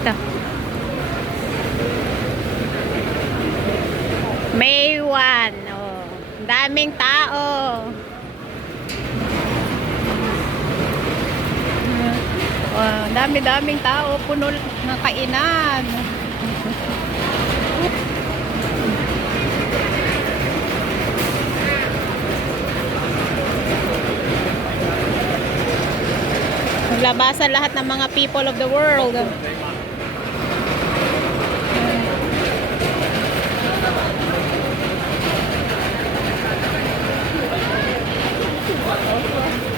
Ito. May 1. Oh, daming tao. Oh, dami-daming tao, puno ng kainan. Naglabasan lahat ng mga people of the world.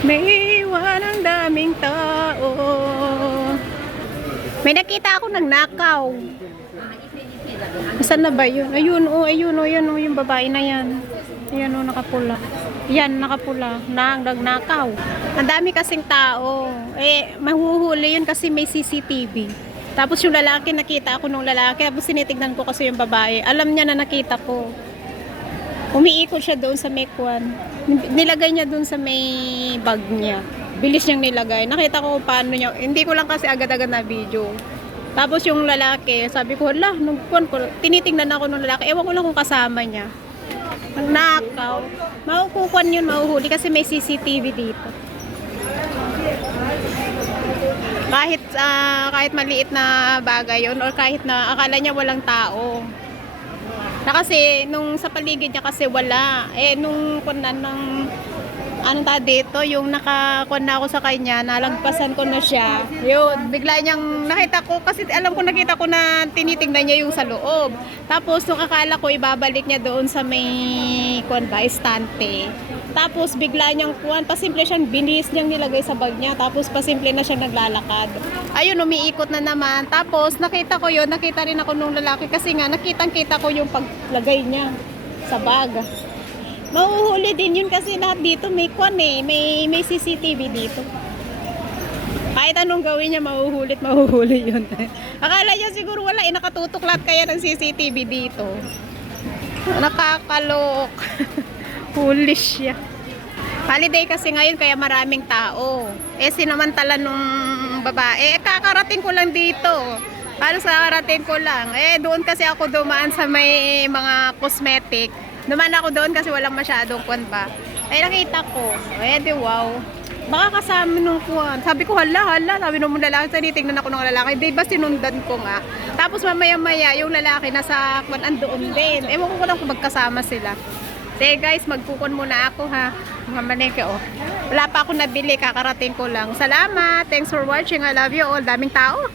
May iwan ang daming tao. May nakita ako ng nakaw. Saan na ba yun? Ayun, oh, ayun, oh, ayun, oh, yung babae na yan. Ayan, oh, nakapula. Yan, nakapula. Nagnakaw. Ang dami kasing tao. Eh, mahuhuli yun kasi may CCTV. Tapos yung lalaki, nakita ako nung lalaki. Tapos sinitignan ko kasi yung babae. Alam niya na nakita ko. Umiikot siya doon sa Mekwan. Nilagay niya doon sa may bag niya. Bilis niyang nilagay. Nakita ko kung paano niya. Hindi ko lang kasi agad-agad na video. Tapos yung lalaki, sabi ko, hala, tinitingnan ako ng lalaki. Ewan ko lang kung kasama niya. Nagnakaw. Makukukuan yun, mahuhuli kasi may CCTV dito. Kahit maliit na bagay yun or kahit na akala niya walang tao. Na kasi nung sa paligid niya kasi wala. Eh nung kunan ng anong ta dito, yung nakakuan na ako sa kanya, nalagpasan ko na siya. Yun, bigla niyang nakita ko kasi alam ko nakita ko na tinitingnan niya yung sa loob. Tapos nung akala ko ibabalik niya doon sa may kuan ba, estante. Tapos bigla niyang kuan, pasimple siyang binis niyang nilagay sa bag niya. Tapos pasimple na siyang naglalakad. Ayun, umiikot na naman. Tapos nakita ko yun, nakita rin ako nung lalaki kasi nga nakitang-kita ko yung paglagay niya sa bag. Mahuhuli din yun kasi lahat dito may kwan eh, may CCTV dito. Kahit anong gawin niya, mahuhuli yun. Akala niya siguro wala eh, nakatutok lahat kaya ng CCTV dito. Nakakalok. Huli siya. Holiday kasi ngayon kaya maraming tao. Eh sinamantala nung babae, kakarating ko lang dito. Para sa karating ko lang. Eh doon kasi ako dumaan sa may mga cosmetic. Dumaan ako doon kasi walang masyadong kwan pa. Eh nakita ko. Eh di wow. Baka kasama nung kwan. Sabi ko hala. Sabi nung lalaki, tinitingnan ako ng lalaki. Di ba sinundan ko nga. Tapos mamaya-maya yung lalaki nasa kwan andoon din. Ewan ko lang kung magkasama sila. Sige guys, magkukon muna ako ha. Mamaneke oh. Wala pa ako nabili, kakarating ko lang. Salamat. Thanks for watching. I love you all. Daming tao.